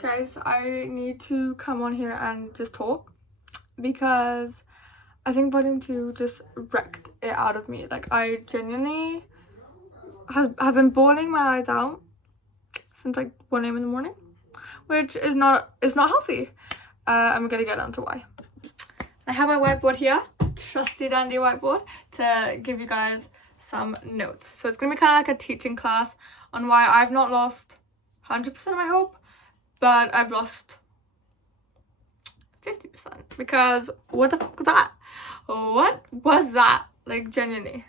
Guys, I need to come on here and just talk because I think volume 2 just wrecked it out of me. Like, I genuinely have been bawling my eyes out since like 1 a.m. in the morning, which is not healthy. I'm gonna get onto why. I have my whiteboard here, trusty dandy whiteboard, to give you guys some notes. So it's gonna be kind of like a teaching class on why I've not lost 100% of my hope, but I've lost 50%, because what the fuck was that? What was that? Like, genuinely.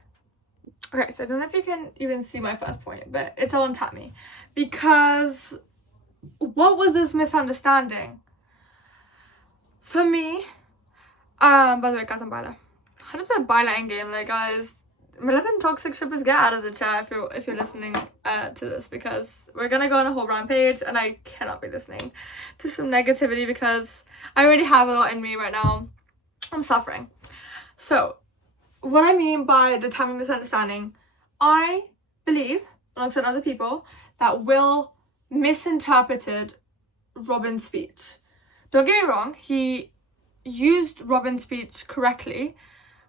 Okay, so I don't know if you can even see my first point, but it's all on Tammy. Because what was this misunderstanding? For me, by the way, guys, I'm Byler. 100% Byler endgame. Like, guys, Malevolent toxic shippers, get out of the chat if you're listening to this, because we're gonna go on a whole rampage and I cannot be listening to some negativity because I already have a lot in me right now. I'm suffering. So what I mean by the Tammy misunderstanding, I believe, alongside other people, that Will misinterpreted Robin's speech. Don't get me wrong, he used Robin's speech correctly,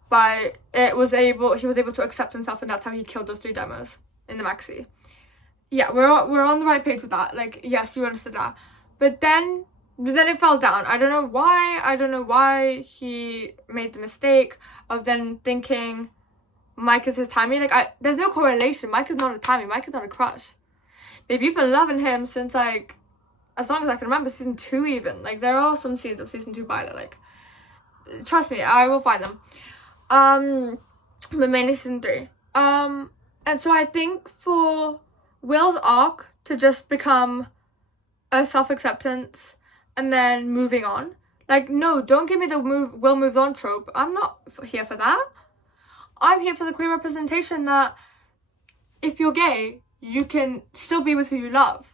but he was able to accept himself, and that's how he killed those 3 demos in the maxi. Yeah, we're on the right page with that. Like, yes, you understood that. But then it fell down. I don't know why he made the mistake of then thinking Mike is his Tammy. Like, there's no correlation. Mike is not a Tammy. Mike is not a crush. Babe, you've been loving him since, like, as long as I can remember, season 2 even. Like, there are some scenes of season 2 Byler. Like, trust me, I will find them. But mainly season 3. And so I think for Will's arc to just become a self-acceptance and then moving on. Like, no, don't give me the Will moves on trope. I'm not here for that. I'm here for the queer representation that if you're gay, you can still be with who you love.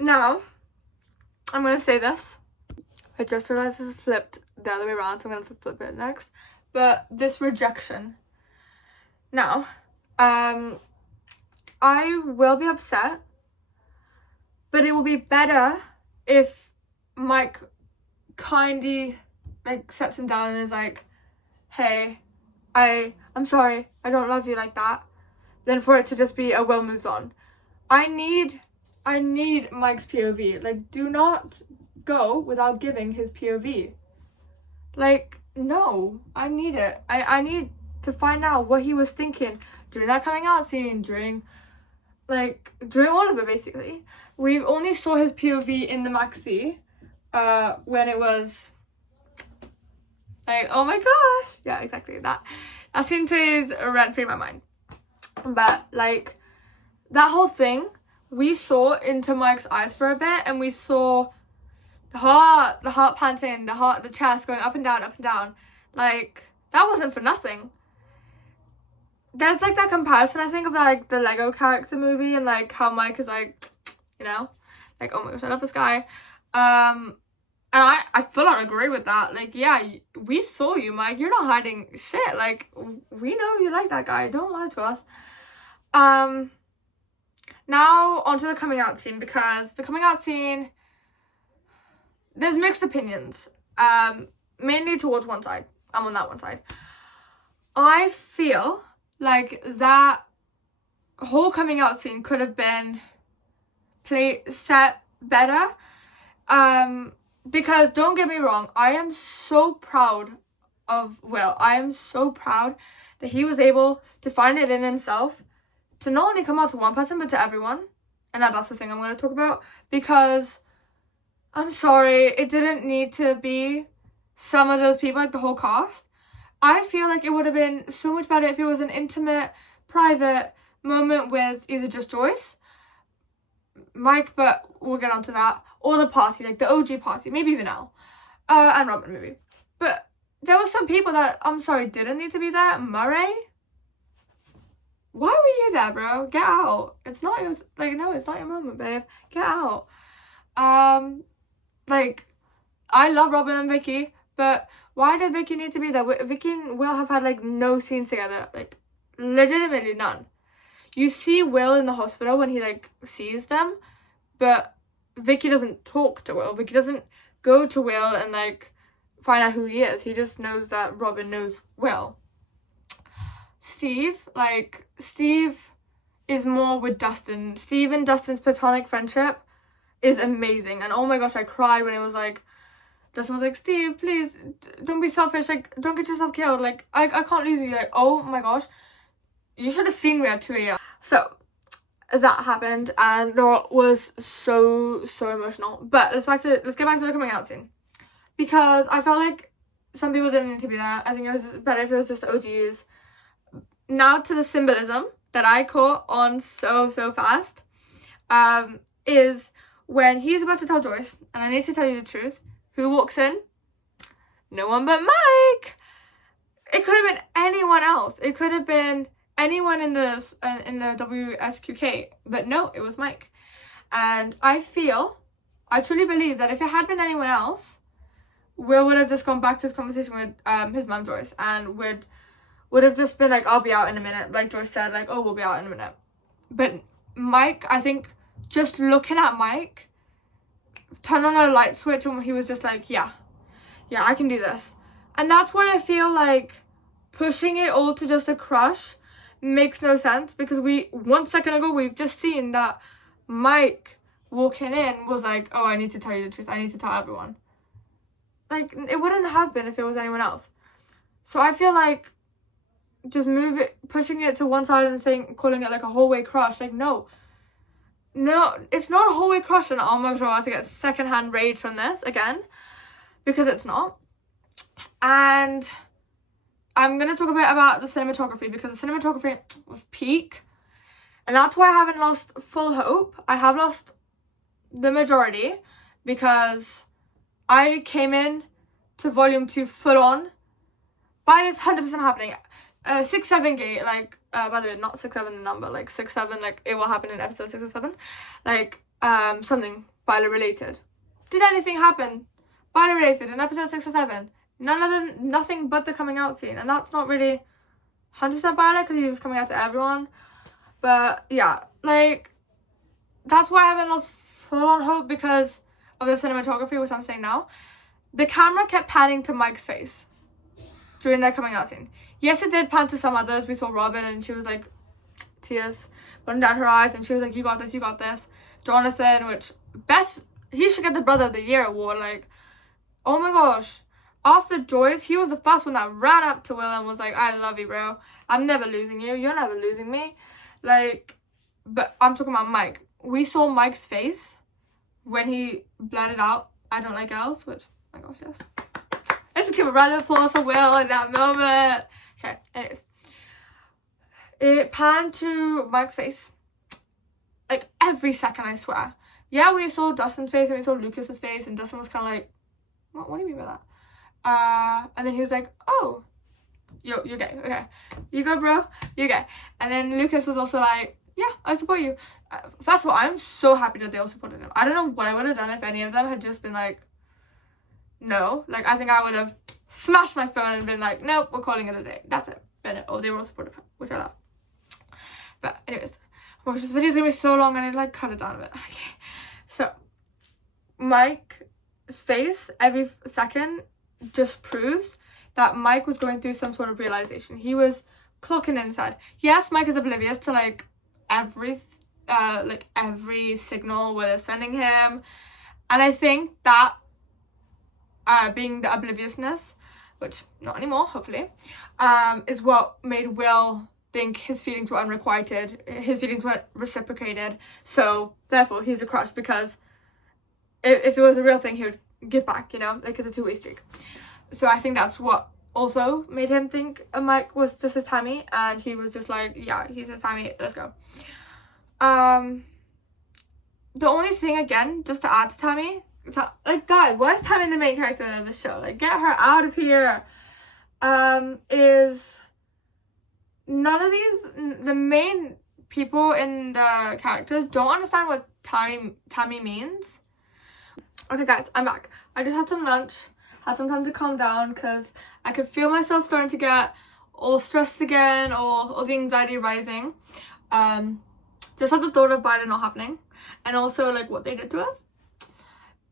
Now, I'm going to say this. I just realized this is flipped the other way around, so I'm going to flip it next. But this rejection. Now, I will be upset, but it will be better if Mike kindly, like, sets him down and is like, hey, I'm sorry, I don't love you like that, than for it to just be a Will moves on. I need Mike's POV. Like, do not go without giving his POV. Like, no, I need it. I need to find out what he was thinking during that coming out scene, during all of it, basically. We only saw his POV in the maxi, when it was like, oh my gosh, yeah, exactly, that scene stays rent-free in my mind. But, like, that whole thing, we saw into Mike's eyes for a bit, and we saw the heart panting, the chest going up and down, up and down. Like, that wasn't for nothing. There's, like, that comparison, I think, of, like, the Lego character movie, and, like, how Mike is, like, you know, like, oh my gosh, I love this guy. And I full on agree with that. Like, yeah, we saw you, Mike. You're not hiding shit. Like, we know you like that guy. Don't lie to us. Now, onto the coming out scene, because the coming out scene, there's mixed opinions. Mainly towards one side. I'm on that one side. I feel like that whole coming out scene could have been set better. Because don't get me wrong, I am so proud of Will. I am so proud that he was able to find it in himself to not only come out to one person, but to everyone. And that's the thing I'm going to talk about, because I'm sorry, it didn't need to be some of those people, like the whole cast. I feel like it would have been so much better if it was an intimate, private moment with either just Joyce, Mike, but we'll get onto that, or the party, like the OG party, maybe even Al, and Robin, maybe. But there were some people that, I'm sorry, didn't need to be there. Murray? Why were you there, bro? Get out. It's not your, like, no, it's not your moment, babe. Get out. Like, I love Robin and Vicky, but why did Vicky need to be there? Vicky and Will have had, like, no scenes together. Like, legitimately none. You see Will in the hospital when he, like, sees them, but Vicky doesn't talk to Will. Vicky doesn't go to Will and like find out who he is. He just knows that Robin knows Will. Steve is more with Dustin. Steve and Dustin's platonic friendship is amazing. And oh my gosh, I cried when it was like, Dustin was like, Steve, please, don't be selfish. Like, don't get yourself killed. Like, I can't lose you. Like, oh my gosh. You should have seen me at 2 a.m. So, that happened. And that was so emotional. But let's get back to the coming out scene. Because I felt like some people didn't need to be there. I think it was better if it was just OGs. Now to the symbolism that I caught on so fast. Is when he's about to tell Joyce, and I need to tell you the truth, who walks in? No one but Mike. It could have been anyone else. It could have been anyone in the WSQK, but no, it was Mike. And I truly believe that if it had been anyone else, Will would have just gone back to his conversation with his mum Joyce, and would have just been like, I'll be out in a minute, like Joyce said, like, oh, we'll be out in a minute. But Mike, I think, just looking at Mike, turned on a light switch, and he was just like, yeah, I can do this. And that's why I feel like pushing it all to just a crush makes no sense, because 1 second ago we've just seen that Mike walking in was like, oh, I need to tell you the truth, I need to tell everyone. Like, it wouldn't have been if it was anyone else. So I feel like just pushing it to one side and calling it like a hallway crush, like, no, it's not a hallway crush. And oh my gosh, I'm about to get secondhand rage from this again, because it's not. And I'm going to talk a bit about the cinematography, because the cinematography was peak. And that's why I haven't lost full hope. I have lost the majority, because I came in to volume 2 full on. Byler's 100% happening. 6-7 gate, like, by the way, not 6-7 the number, like 6-7, like, it will happen in episode 6 or 7. Like, something Byler related. Did anything happen Byler related in episode 6 or 7? Nothing but the coming out scene. And that's not really 100% Byler, because he was coming out to everyone. But, yeah, like, that's why I haven't lost full on hope, because of the cinematography, which I'm saying now. The camera kept panning to Mike's face during their coming out scene. Yes, it did pan to some others. We saw Robin, and she was like, tears running down her eyes, and she was like, you got this. Jonathan, he should get the Brother of the Year award. Like, oh my gosh. After Joyce, he was the first one that ran up to Will and was like, I love you, bro. I'm never losing you. You're never losing me. Like, but I'm talking about Mike. We saw Mike's face when he blurted out, I don't like girls, which, oh my gosh, yes. Let's give a round of applause for Will in that moment. Okay, anyways. It panned to Mike's face. Like, every second, I swear. Yeah, we saw Dustin's face and we saw Lucas's face, and Dustin was kind of like, what do you mean by that? And then he was like, oh, you're gay, okay. You go, bro, you're gay. And then Lucas was also like, yeah, I support you. First of all, I'm so happy that they all supported him. I don't know what I would have done if any of them had just been like, no. Like, I think I would have smashed my phone and been like, nope, we're calling it a day. That's it. But oh, they were all supportive, which I love. But anyways, oh my gosh, this video's gonna be so long, and I like cut it down a bit. Okay. So, Mike's face every second just proves that Mike was going through some sort of realization. He was clocking inside. Yes, Mike is oblivious to like every signal where they're sending him, and I think that being the obliviousness, which not anymore, hopefully, is what made Will think his feelings were unrequited, his feelings weren't reciprocated, so therefore he's a crush, because if it was a real thing, he would give back, you know, like it's a two-way streak. So I think that's what also made him think Mike was just his Tammy, and he was just like, yeah, he's his Tammy, let's go. The only thing, again, just to add to Tammy, like, guys, why is Tammy the main character of the show? Like, get her out of here. Is none of the main people in the characters don't understand what Tammy means. Okay, guys, I'm back. I just had some lunch, had some time to calm down, because I could feel myself starting to get all stressed again, all the anxiety rising. Just at the thought of Byler not happening, and also like what they did to us.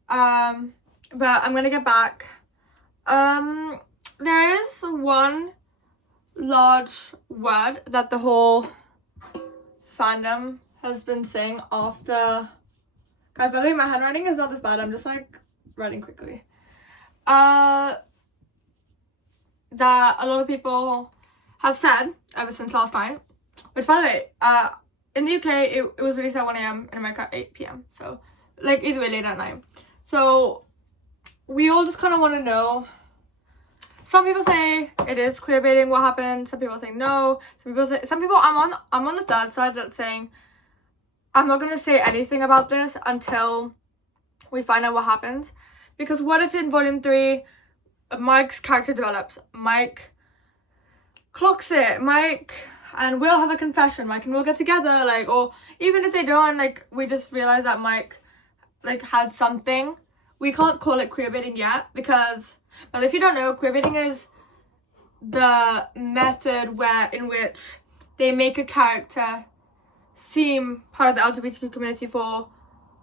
But I'm gonna get back. There is one large word that the whole fandom has been saying after. Guys, by the way, my handwriting is not this bad. I'm just like writing quickly. That a lot of people have said ever since last night. Which, by the way, in the UK, it was released at 1 a.m. in America, 8 p.m. So, like, either way, late at night. So, we all just kind of want to know. Some people say it is queer baiting what happened. Some people say no. Some people I'm on the third side that's saying I'm not gonna say anything about this until we find out what happens. Because what if in volume 3 Mike's character develops, Mike clocks it, Mike and Will have a confession, Mike and Will get together, like, or even if they don't, like, we just realize that Mike like had something. We can't call it queerbaiting yet because, but if you don't know, queerbaiting is the method in which they make a character seem part of the LGBTQ community for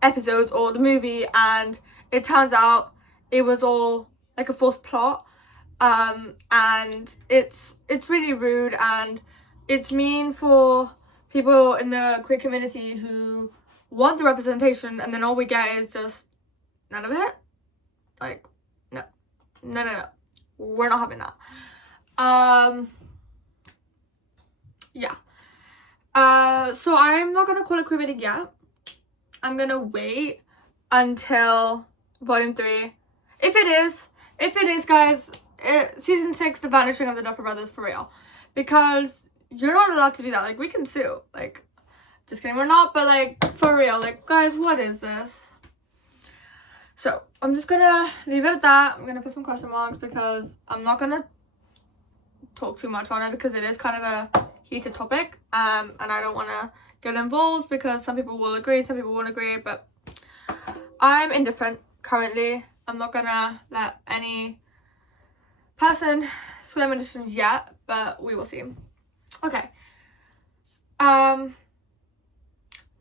episodes or the movie, and it turns out it was all like a false plot, and it's really rude and it's mean for people in the queer community who want the representation, and then all we get is just none of it. Like, no, we're not having that. Yeah. So I'm not gonna call it queerbaiting yet. I'm gonna wait until volume 3. If it is, guys, season 6, The Vanishing of the Duffer Brothers, for real. Because you're not allowed to do that. Like, we can sue. Like, just kidding, we're not, but like, for real. Like, guys, what is this? So, I'm just gonna leave it at that. I'm gonna put some question marks because I'm not gonna talk too much on it because it is kind of a heated topic. And I don't wanna get involved because some people will agree, some people won't agree, but I'm indifferent currently. I'm not gonna let any person sway my decisions yet, but we will see. Okay.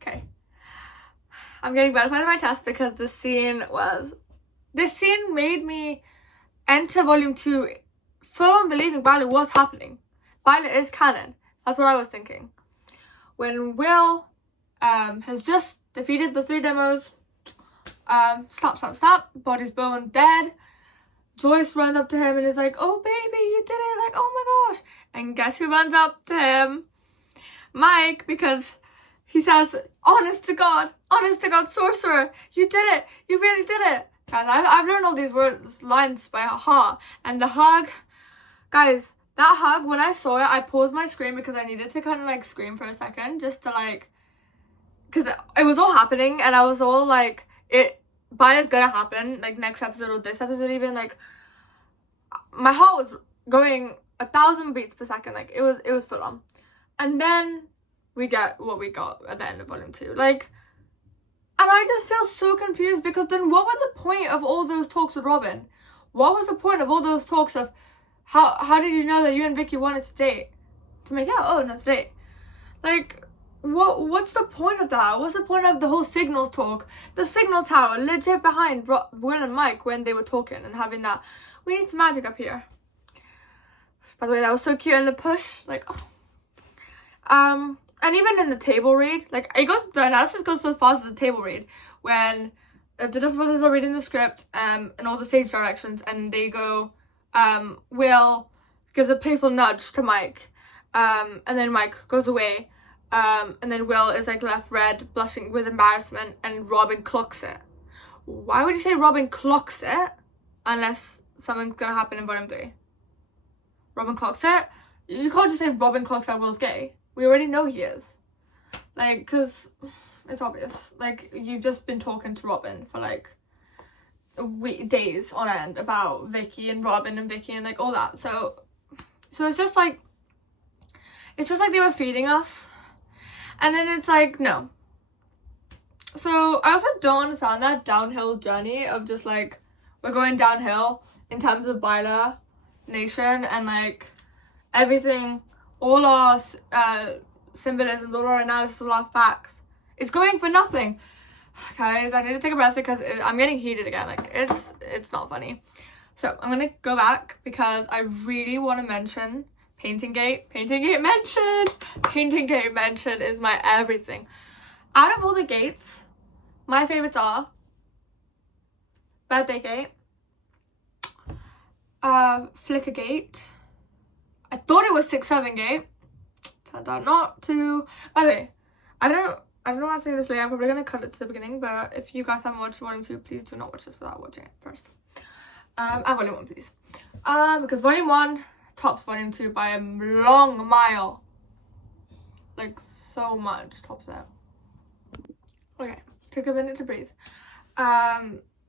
Okay. I'm getting butterflies in my chest because this scene made me enter volume 2 full on believing Byler was happening. Byler is canon. That's what I was thinking. When Will has just defeated the 3 demos, snap, body's bone, dead. Joyce runs up to him and is like, oh baby, you did it, like, oh my gosh. And guess who runs up to him? Mike, because he says, honest to God, sorcerer, you did it, you really did it. Guys, I've learned all these lines by heart. And the hug, guys, that hug, when I saw it, I paused my screen because I needed to kind of like scream for a second, just to like, because it was all happening and I was all like, Byler's gonna happen, like next episode or this episode even, like, my heart was going 1,000 beats per second, like, it was full on. And then we get what we got at the end of volume 2, like, and I just feel so confused because then what was the point of all those talks with Robin? What was the point of all those talks of how did you know that you and Vicky wanted to date? To make out? Oh, not to date. Like, what's the point of that? What's the point of the whole signals talk? The signal tower legit behind Will and Mike when they were talking and having that, we need some magic up here. By the way, that was so cute in the push, like, oh. And even in the table read, like, the analysis goes as far as the table read when the Duffer Brothers are reading the script and all the stage directions, and they go, Will gives a playful nudge to Mike, and then Mike goes away, and then Will is like left red, blushing with embarrassment, and Robin clocks it. Why would you say Robin clocks it unless something's gonna happen in volume 3? Robin clocks it? You can't just say Robin clocks that Will's gay. We already know he is. Like, because it's obvious. Like, you've just been talking to Robin for like days on end about Vicky and Robin and Vicky and like all that. So it's just like they were feeding us. And then it's like, no. So I also don't understand that downhill journey of just like, we're going downhill in terms of Byler Nation and like everything, all our symbolisms, all our analysis, all our facts. It's going for nothing. Guys, I need to take a breath because I'm getting heated again. Like, it's not funny. So I'm gonna go back because I really want to mention Painting-gate. Painting-gate mention! Painting-gate mention is my everything. Out of all the gates, my favorites are Birthday-gate, Flicker-gate. I thought it was 6-7-gate. Turns out not to. By the way, I don't know why I'm saying this later. I'm probably gonna cut it to the beginning, but if you guys haven't watched Volume 2, please do not watch this without watching it first. And Volume 1, please. Because Volume 1 tops Volume 2 by a long mile. Like, so much tops it. Okay, took a minute to breathe.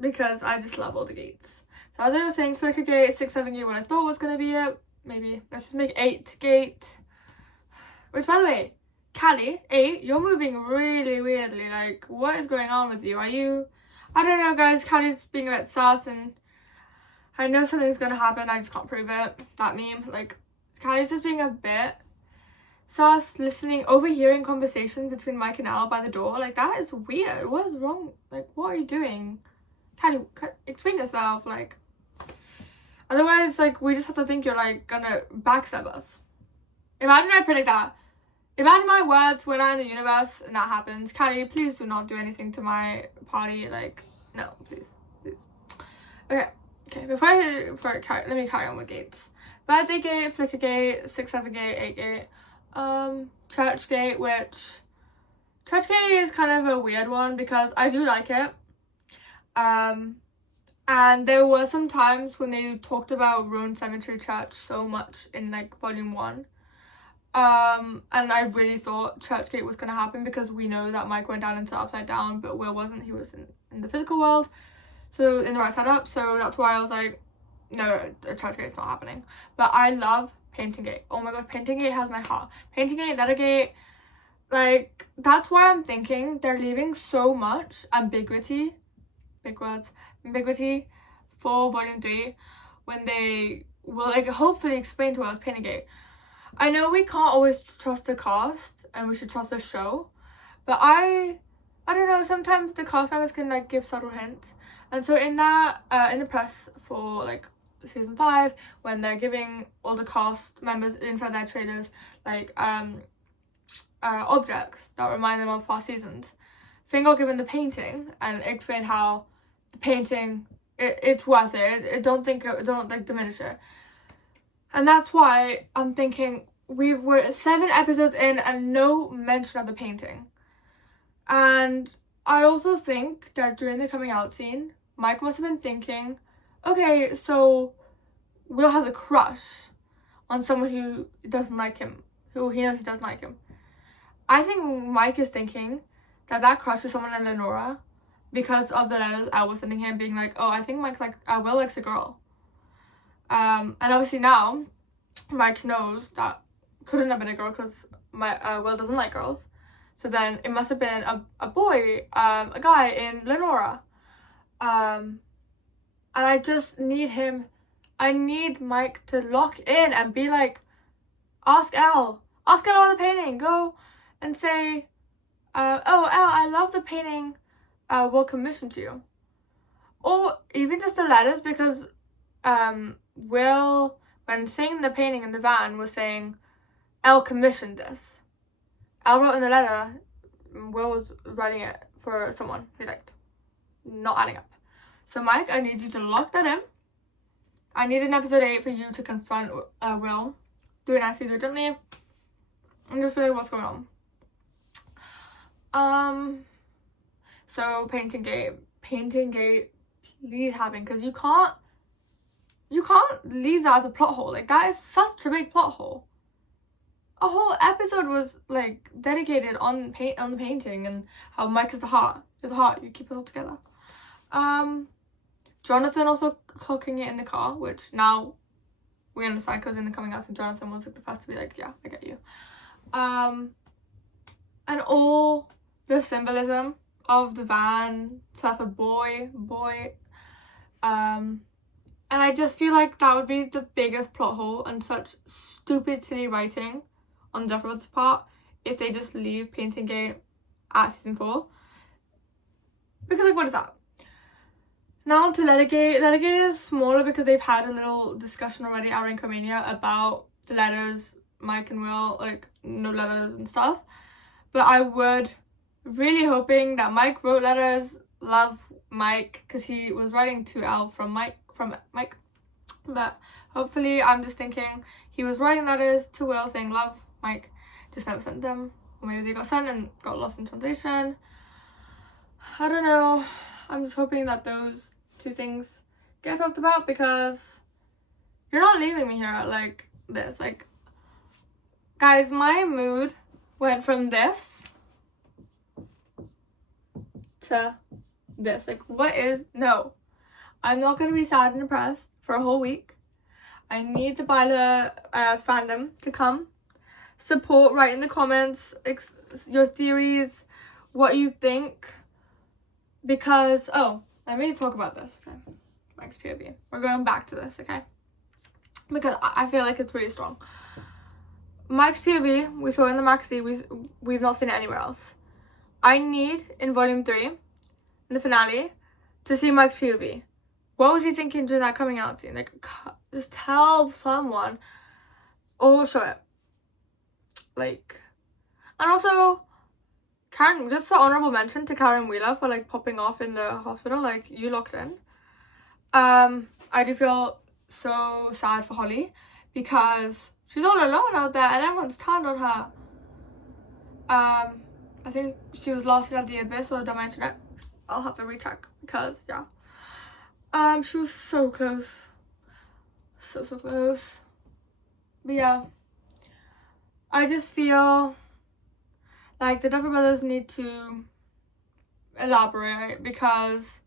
Because I just love all the gates. So as I was saying, Flicker-gate, 6-7-gate, what I thought was gonna be it. Maybe let's just make 8-gate. Which, by the way, Callie, 8, you're moving really weirdly. Like, what is going on with you? Are you... I don't know, guys. Callie's being a bit sus, and I know something's gonna happen. I just can't prove it. That meme. Like, Callie's just being a bit sus, listening, overhearing conversations between Mike and Al by the door. Like, that is weird. What is wrong? Like, what are you doing? Callie, explain yourself. Like, otherwise, like, we just have to think you're, like, gonna backstab us. Imagine I predict that. Imagine my words when I'm in the universe and that happens. Callie, please do not do anything to my party. Like, no, please. Okay, let me carry on with gates. Birthday-gate, Flicker-gate, 6-7-gate, 8-gate. Church-gate, which... Church-gate is kind of a weird one because I do like it. And there were some times when they talked about Ruined Cemetery Church so much in, like, Volume 1. And I really thought Church-gate was going to happen because we know that Mike went down into Upside Down, but Will wasn't. He was in the physical world, so in the right side up. So that's why I was like, no, Church-gate's not happening. But I love Painting-gate. Oh my god, Painting-gate has my heart. Painting-gate, Letter-gate, like, that's why I'm thinking they're leaving so much ambiguity, big words, ambiguity for Volume 3 when they will, like, hopefully explain to us Painting-gate. I know we can't always trust the cast and we should trust the show, but I don't know, sometimes the cast members can, like, give subtle hints. And so in that, in the press for, like, season 5, when they're giving all the cast members in front of their trailers, like, objects that remind them of past seasons, Finn got given the painting and explained how the painting, it's worth it. Don't like diminish it. And that's why I'm thinking we're 7 episodes in and no mention of the painting. And I also think that during the coming out scene, Mike must have been thinking, okay, so Will has a crush on someone who doesn't like him, who he knows he doesn't like him. I think Mike is thinking that crush is someone in Lenora because of the letters I was sending him being like, oh, I think Will likes a girl. And obviously now, Mike knows that couldn't have been a girl because Will doesn't like girls. So then it must have been a boy, a guy in Lenora. And I just need I need Mike to lock in and be like, ask Elle about the painting. Go and say, oh, Elle, I love the painting Will commissioned you. Or even just the letters, because Will, when saying the painting in the van, was saying, Elle commissioned this. Elle wrote in the letter, Will was writing it for someone he liked. Not adding up. So Mike, I need you to lock that in. I need an episode 8 for you to confront Will. Do it nicely, do it gently. And just be like, what's going on? So Painting-gate, please happen, because you can't leave that as a plot hole. Like, that is such a big plot hole. A whole episode was, like, dedicated on the painting and how Mike is the heart. You're the heart, you keep it all together. Jonathan also cooking it in the car, which now we understand because in the coming out, so Jonathan was like the first to be like, yeah, I get you. And all the symbolism of the van, surfer boy. And I just feel like that would be the biggest plot hole and such stupid, silly writing on Dufferwood's part if they just leave Painting-gate at season 4. because like what is that? Now to Lettagate. Lettagate is smaller because they've had a little discussion already at Rancomania about the letters, Mike and Will, like no letters and stuff. But I would really hoping that Mike wrote letters, love Mike, because he was writing to Elle from Mike. But hopefully, I'm just thinking he was writing letters to Will saying love Mike, just never sent them, or maybe they got sent and got lost in translation. I don't know. I'm just hoping that those two things get talked about, because you're not leaving me here like this. Like, guys, my mood went from this to this. Like, what is... No, I'm not going to be sad and depressed for a whole week. I need the Byler fandom to come support, write in the comments your theories, what you think, because let me talk about this. Okay, Mike's POV, we're going back to this, okay, because I feel like it's really strong. Mike's POV, we saw in the magazine, we've not seen it anywhere else. I need, in volume 3, in the finale, to see Mike's POV. What was he thinking during that coming out scene? Like, just tell someone, or show it. Like, and also, Karen, just an honorable mention to Karen Wheeler for like popping off in the hospital. Like, you locked in. I do feel so sad for Holly, because she's all alone out there and everyone's turned on her. I think she was lost in the abyss or Dimension X. I'll have to recheck, because yeah. She was so close. So close. But yeah, I just feel like the Duffer Brothers need to elaborate, because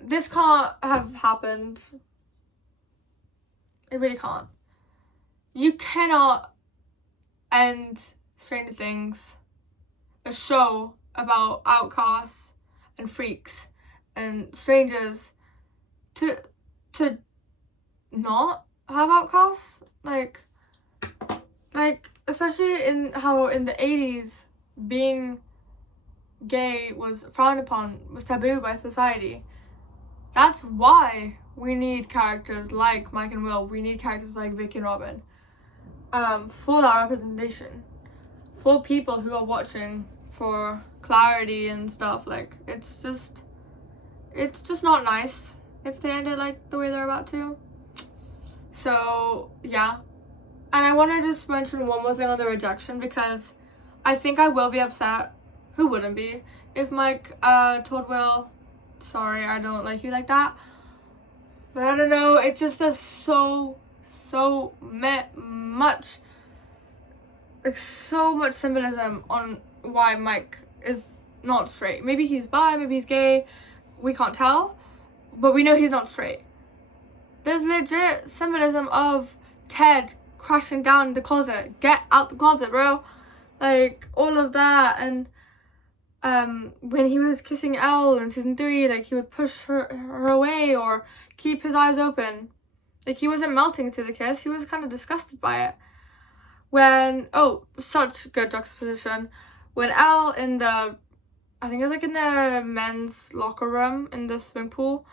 this can't have happened. It really can't. You cannot end Stranger Things, a show about outcasts and freaks and strangers, to not have outcasts. Like especially in how in the 80s being gay was frowned upon, was taboo by society. That's why we need characters like Mike and Will. We need characters like Vicky and Robin, for that representation, for people who are watching, for clarity and stuff. Like, it's just not nice if they end it like the way they're about to. So yeah, and I want to just mention one more thing on the rejection, because I think I will be upset. Who wouldn't be if Mike told Will, sorry, I don't like you like that. But I don't know, it just does so much, like so much symbolism on why Mike is not straight. Maybe he's bi, maybe he's gay, we can't tell, but we know he's not straight. There's legit symbolism of Ted crashing down the closet. Get out the closet, bro. Like, all of that. And when he was kissing Elle in season 3, like, he would push her away or keep his eyes open. Like, he wasn't melting to the kiss. He was kind of disgusted by it. When, such good juxtaposition. When Elle in the, I think it was like in the men's locker room in the swimming pool,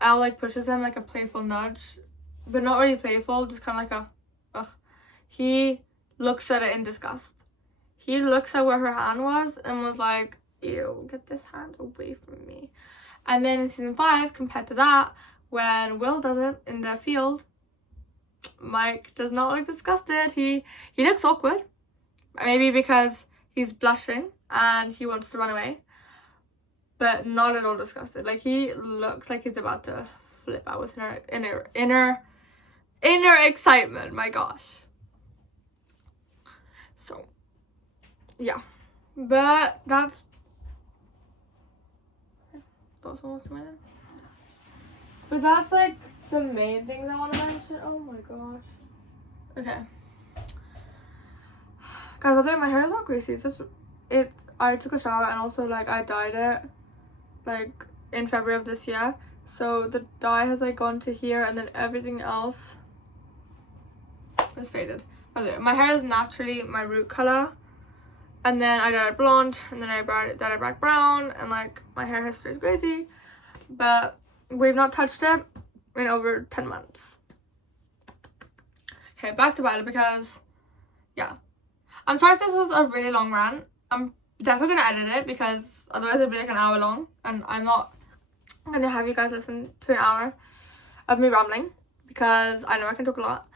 Elle like pushes him like a playful nudge, but not really playful, just kind of like a, ugh. He looks at it in disgust. He looks at where her hand was and was like, ew, get this hand away from me. And then in season 5, compared to that, when Will does it in the field, Mike does not look disgusted. He looks awkward, maybe because he's blushing and he wants to run away, but not at all disgusted. Like, he looks like he's about to flip out with inner excitement. My gosh. So yeah, but that's almost my end. But that's like the main things I want to mention. Oh my gosh. Okay, guys, by the way, my hair is not greasy. It's just I took a shower and also like I dyed it like in February of this year, so the dye has like gone to here and then everything else is faded. By the way, my hair is naturally my root color, and then I dyed it blonde, and then I dyed it black brown, and like my hair history is crazy, but we've not touched it in over 10 months. Okay, back to Byler, because yeah, I'm sorry if this was a really long rant. I'm definitely gonna edit it, because otherwise it'll be like an hour long, and I'm not gonna have you guys listen to an hour of me rambling, because I know I can talk a lot.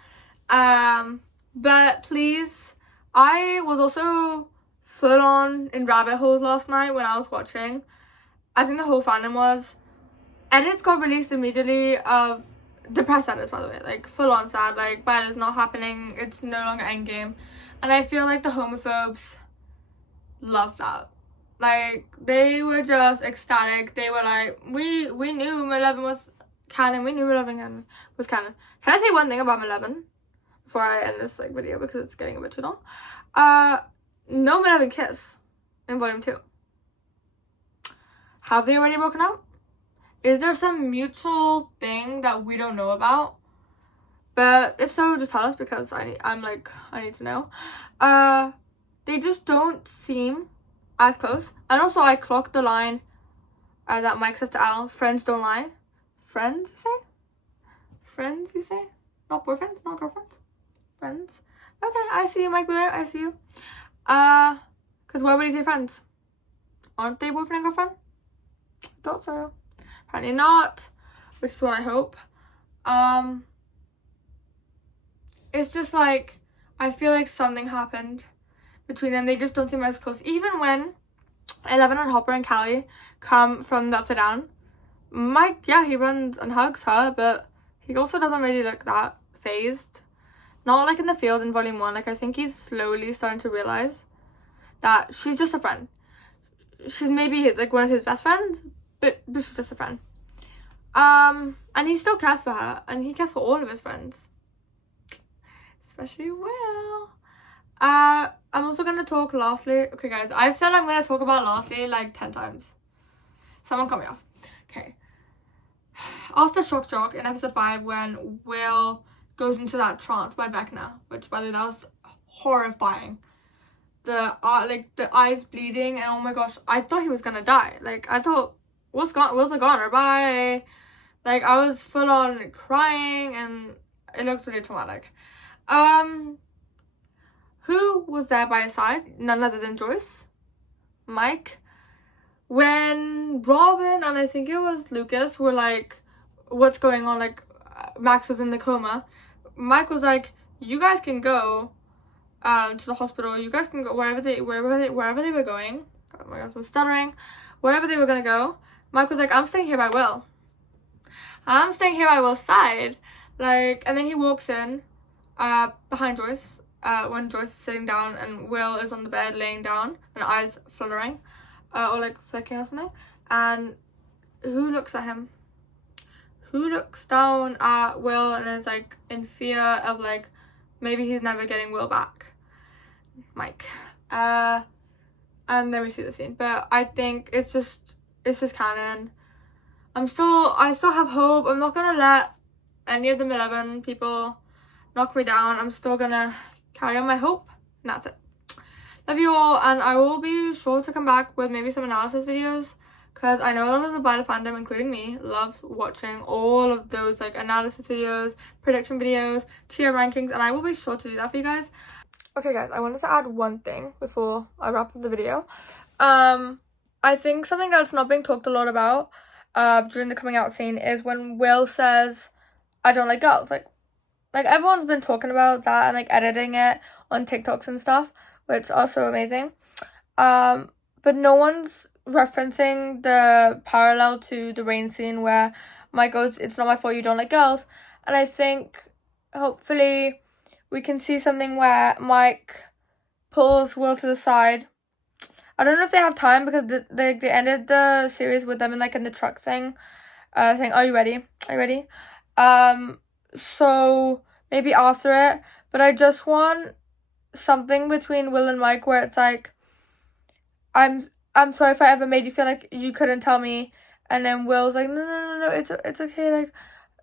But please, I was also full on in rabbit holes last night when I was watching. I think the whole fandom was. Edits got released immediately of the press edits, by the way, like full on sad, like Byler's not happening, it's no longer Endgame, and I feel like the homophobes love that. Like, they were just ecstatic. They were like, we knew Malevolent was canon, we knew Malevolent was canon. Can I say one thing about Malevolent before I end this like video, because it's getting a bit too long? No Malevolent kiss in volume 2. Have they already broken up? Is there some mutual thing that we don't know about? But if so, just tell us, because I need to know. They just don't seem as close. And also, I clocked the line that Mike says to Al: friends don't lie. Friends, you say? Friends, you say? Not boyfriends, not girlfriends. Friends. Okay, I see you, Mike Byler. I see you. Because why would he say friends? Aren't they boyfriend and girlfriend? Thought so. Apparently not, which is what I hope. It's just like, I feel like something happened between them. They just don't seem as close. Even when Eleven and Hopper and Callie come from the Upside Down, Mike, yeah, he runs and hugs her, but he also doesn't really look that phased. Not like in the field in volume 1. Like, I think he's slowly starting to realize that she's just a friend. She's maybe like one of his best friends, but she's just a friend. And he still cares for her, and he cares for all of his friends, especially Will. I'm also gonna talk lastly. Okay, guys, I've said I'm gonna talk about lastly like 10 times. Someone cut me off. Okay. After Shock Jock in episode 5, when Will goes into that trance by Vecna, which by the way, that was horrifying. The eyes bleeding, and oh my gosh, I thought he was gonna die. Like, I thought, Will's a goner, bye. Like, I was full on crying, and it looked really traumatic. Who was there by his side? None other than Joyce, Mike. When Robin and I think it was Lucas were like, what's going on? Like, Max was in the coma. Mike was like, you guys can go to the hospital. You guys can go wherever they were going. Oh my gosh, I'm stuttering. Wherever they were gonna go. Mike was like, I'm staying here by Will. I'm staying here by Will's side. Like, and then he walks in behind Joyce when Joyce is sitting down and Will is on the bed laying down and eyes fluttering or like flicking or something. And who looks at him? Who looks down at Will and is like in fear of like maybe he's never getting Will back? Mike. And then we see the scene. But I think it's just canon. I still have hope. I'm not gonna let any of the 11 people knock me down. I'm still gonna carry on my hope, and that's it. Love you all, and I will be sure to come back with maybe some analysis videos, because I know a lot of the Byler fandom, including me, loves watching all of those like analysis videos, prediction videos, tier rankings, and I will be sure to do that for you guys. Okay guys, I wanted to add one thing before I wrap up the video. I think something that's not being talked a lot about during the coming out scene is when Will says, I don't like girls. Like everyone's been talking about that and like editing it on TikToks and stuff, which is also amazing. But no one's referencing the parallel to the rain scene where Mike goes, it's not my fault you don't like girls. And I think hopefully we can see something where Mike pulls Will to the side. I don't know if they have time, because they ended the series with them in the truck thing, saying, are you ready? Are you ready? So maybe after it, but I just want something between Will and Mike where it's like, I'm sorry if I ever made you feel like you couldn't tell me, and then Will's like, no, it's okay,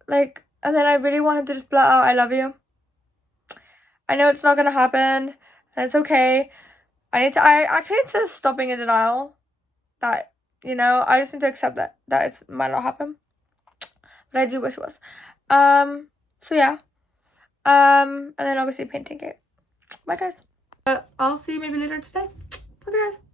like, and then I really want him to just blurt out, I love you. I know it's not gonna happen, and it's okay. I actually need to stop being in denial that, you know, I just need to accept that it might not happen. But I do wish it was. So yeah. And then obviously painting it. Bye guys. I'll see you maybe later today. Bye guys.